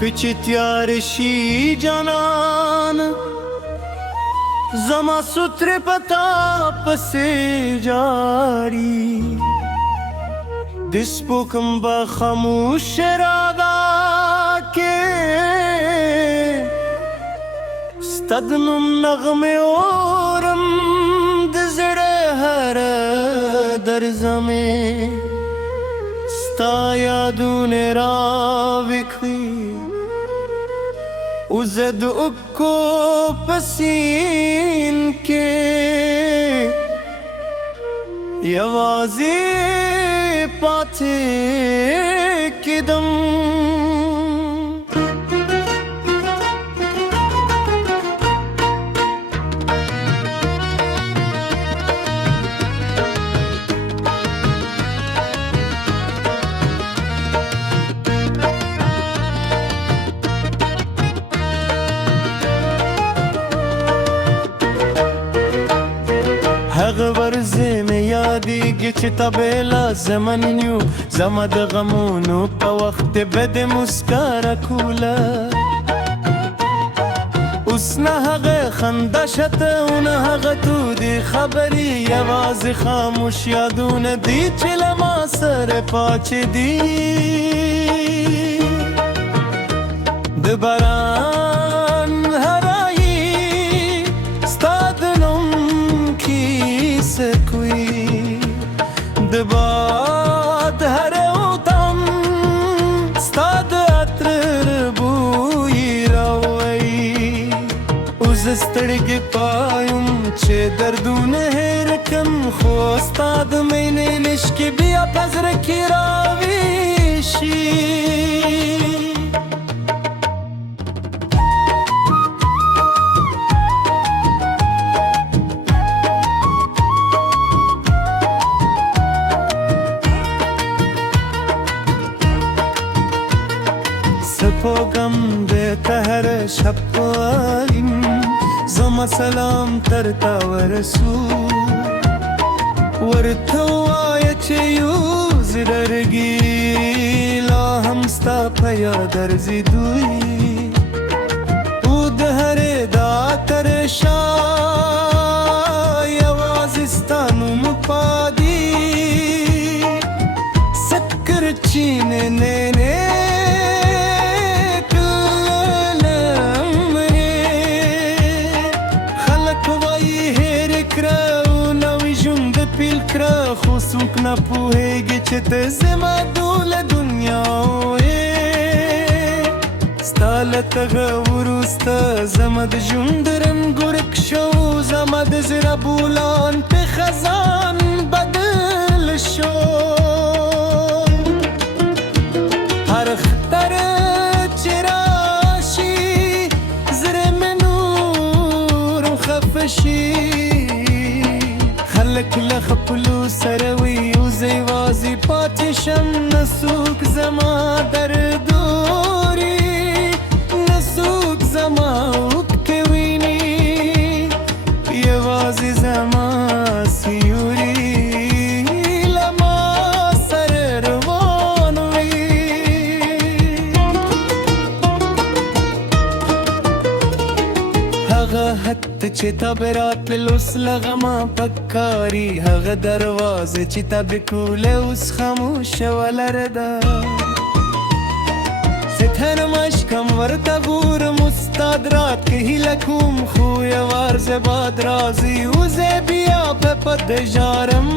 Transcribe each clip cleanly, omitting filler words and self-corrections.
पिछे त्यार शी जानन जमा सूत्र पता पसे जारी दिसपुकम बा खामोश रागा के stadnum nagme oram dizre har darzame sta yadune ravikhi uzad ukko pasin ke yawazi pate kidam غرزه می یادیږي چې تبلا زمانیو زما د غمونو په وخت بد مسکا کوله اوس نه هغه خندا شته او نه هغه تو دی خبري یوازې خاموش یادونه دي چې له ما سره پاتې دي د باران هرایي ستا د نوم کیسه کوي د باد هر ودم ستا د عطر بوی راوړي اوس ستړي پایم چې دردونه هېر کم خو ستا د مینې لشکې بیا په زړه کې راویشي سپوږم د تهر شپایم زما سلام ترتا ورسو ورته وایه چې یو زړرګي لا هم ستا په یاد درځي دوی او د هرې دا تر شا یوازې ستا نوم پادي سکر چینه نه خو څوک نه پوهېږي چې ته زما ټوله دنیا وې ستا له تغه وروسته زما د ژوند رنګ ورک شو زما د زړه بولان په خزان بدل شو هر اختر چې راشي زړه مې نور خفه شي خلک له خپلو سره وي او زه یوازې پاتې شم نه څوک زما درد اوري نه څوک زما اوښکې ویني یوازې زما سیوري له ما سره روان وي هغه حد چې تا به راتلل اوس له غمه پکاري هغه دروازه چې تا به کوله اوس خاموشه ولاړه ده ستر مشکم ورته ګورم استاد رات کې هیله کوم خو یو عرض باد راځي او زه بیا په پد ژارم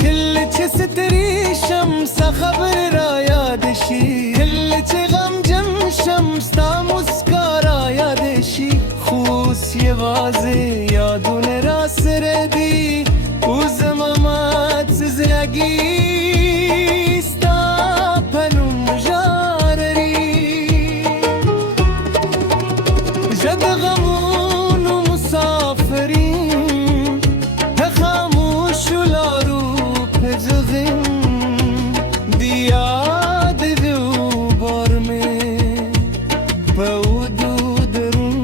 کله چې ستري شمس خبر را یاد شي کله چې غمجن شم ستا مسکا را یاد شي خو اوس یوازې یادونه را سره دي او زما مات زړګي ستا په نوم ژاړري زه د غمونو مسافرین په خاموشو لارو په ځغیم د یاد د اوبار مې په اودو درون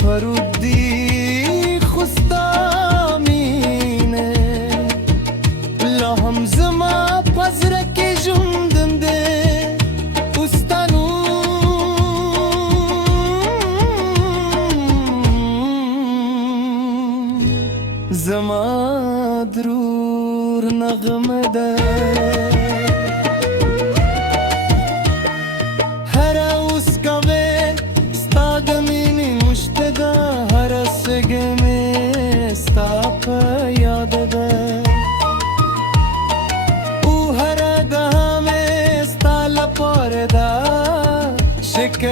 پرودي خو ستا مینه لا هم زما په زړه کې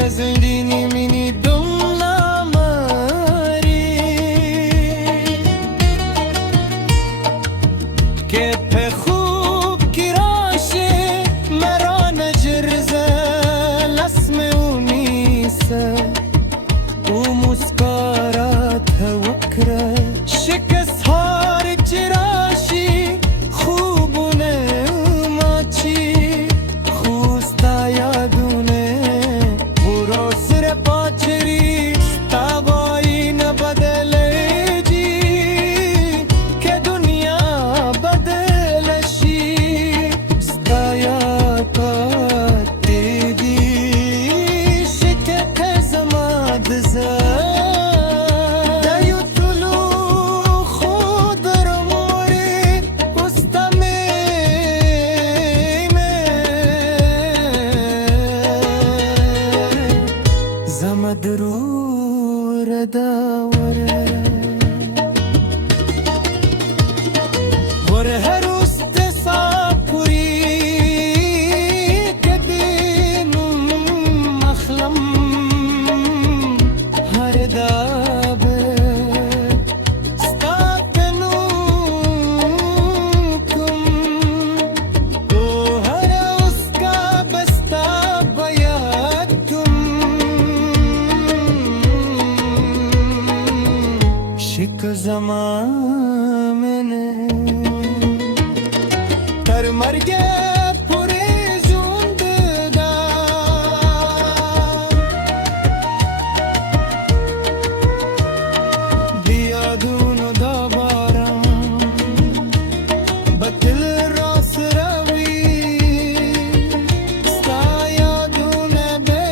زندینی منی دم نامری که په خوب کی راشه مرا نجرزه لسم اونیسه او مسکارات وکره شکست هار چراشی خوبونه ماچی خوستا یادونه برو سر پاچری ستاوایی نبدله جی که دنیا بدلشی ستا یادات دیدی شکت زماد زد درور داوره وره هروست ساپوری کدینم مخلم هر دابه ستاکنو کم تو هر اسکا بستا باید شک زمانه تر مرگ پوری زنده دا بیادون دا بارم بطل راس روی ستا یادون به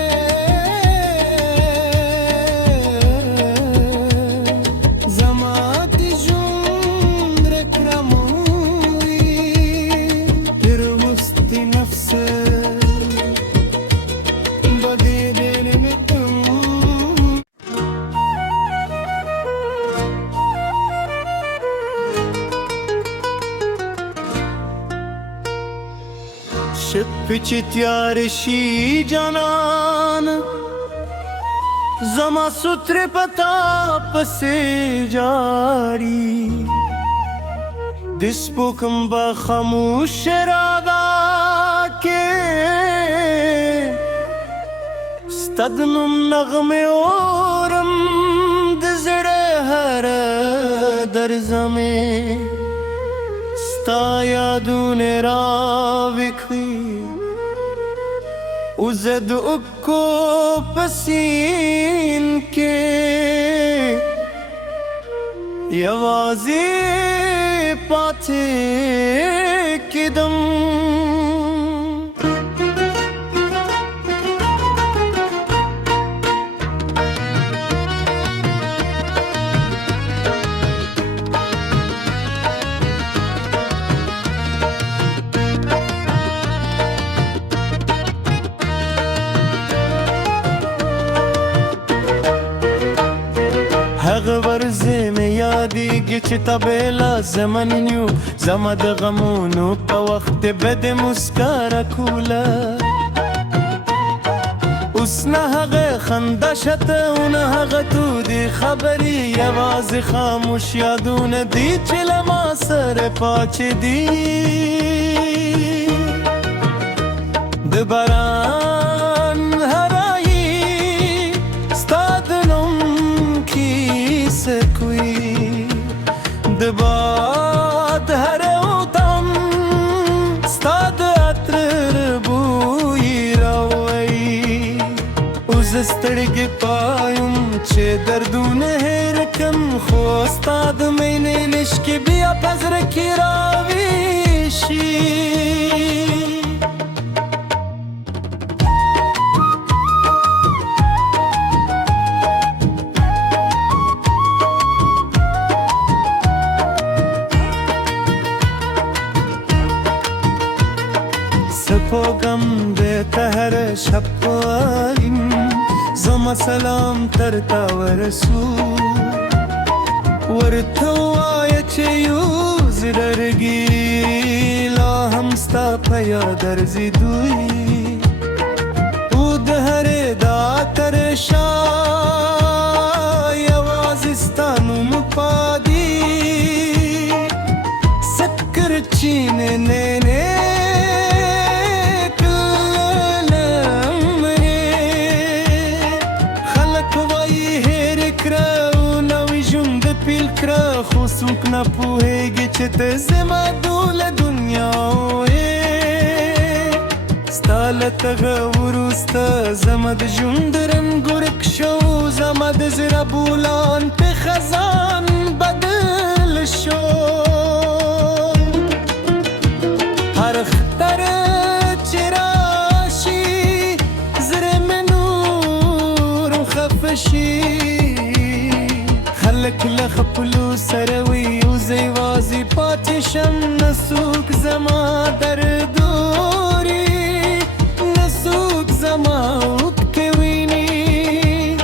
شب چی تیار شی جانان زما سوتر پتا پسی جاری دس بکم با خاموش راگا که ستدنم نغمه اورم دزره هر در زمه ستا یادون را وکوی وزد اکو پسین که یوازی پاته کدم هغه ورځې مې یادېږي چې تا بېله زمن یو زما د غمونو په وخت به دې مسکا راکوله اوس نه هغه خندا شته او نه هغه تودې خبرې یوازې خاموش یادونه دي چې له ما سره پاچې دي د باران هرایي ستا د نوم کیسه کوي د باد هر ودم ستا د عطر بوی راوړي اوس ستړګې پایم چې دردونه هېر کړم خو ستا د مینې لشکې بیا په زړه کې راویشي سپوږم د هر شب پایم زما سلام تر تا ورسو ورته وایه چې یو زړګي لا هم ستا په یاد درځي دوی او د هرې دا ترشا یوازستانم پادی سکر چین نینه خوسوک نپوهیگی چه تزما دول دنیاوی ستالت غوروستا زمد جندرم گرک شو زمد زربولان پی خزان بدل شو هر اختر چراشی زرم نور خفشی خلک لخپلو سروی و زیوازی پاتشم نسوک زما در دوری نسوک زما اوکوینی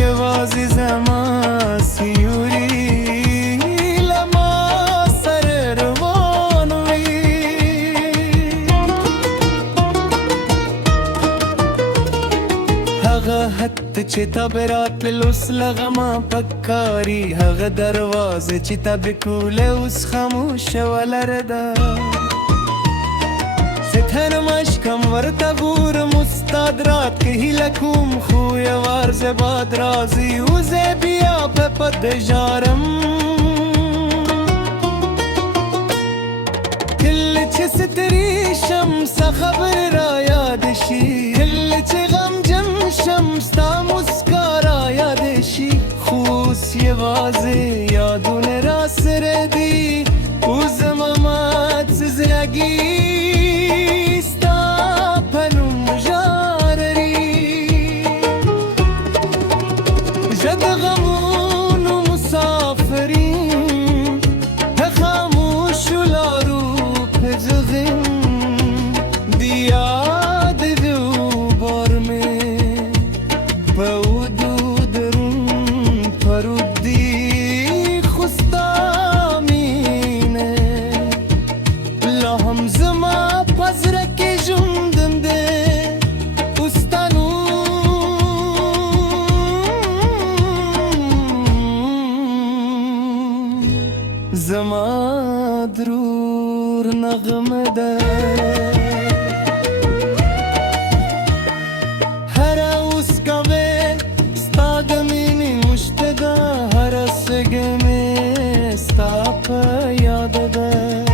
یوازی زما سیوری لما سر روانوی هغه حد چې تا برات لوس لغما پکاری هغه دروازه چې تا بکوله اوس خاموش ولرده ستن مشکم ورته ګورم استاد رات کې هیله کوم خو یوار زه باد راځي و زه بیا په پد ژارم کله چې ستري شمس خبر را یاد شي کله چې غمجن شم ستا مسکا یاد شي خوس یوازې یادونه را سره دي اوس مات زړګي ستا په نوم ژاړري زه د غمونو مسافرین په خاموشو لارو په ځغیم د یاد د اوبار مې بودو درون پرودی خستا مینه لا هم زما پزرکی جندم ده استانو زما درور نغمه ده یاد ده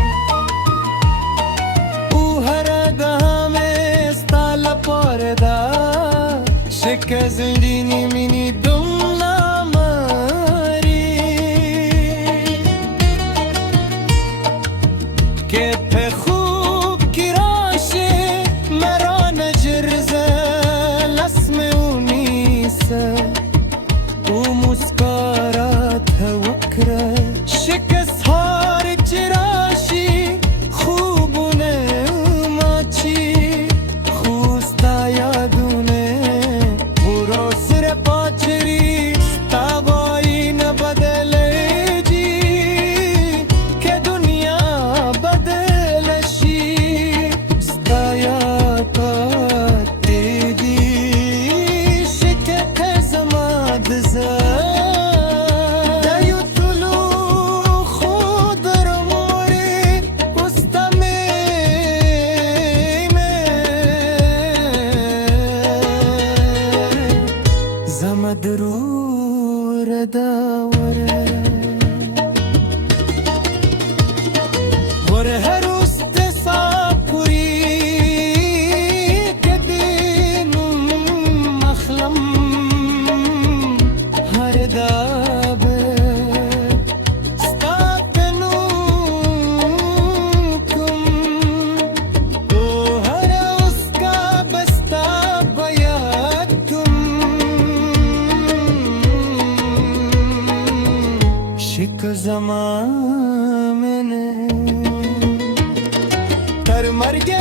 او هر گام استال پردا شک زندگی منی دم نامری که په خوب کی راشه مرا نجرزه لسم اونیسه او مسکارات وکره شکست هار چراشی خوبونه ماچی خوستا یادونه برو سر پاچری ستاوایی نبدله جی که دنیا بدلشی ستا یادات دیدی شکت زماد زد درور داوره وره هر است ساپوری کدینم مخلم هر دابه ستاکنو کم او هر اسکا بستا بیاتم شک زمان منه در مرگ